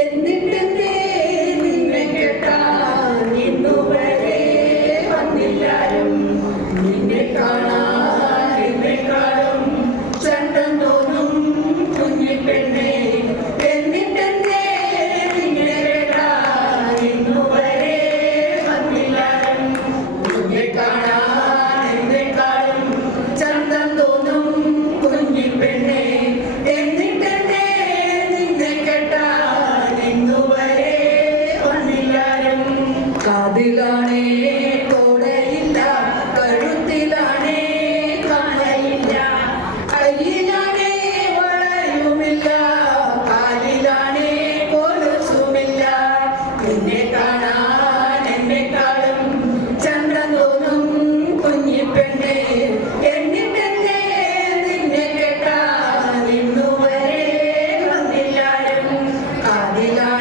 എന്നിട്ട് Hallelujah.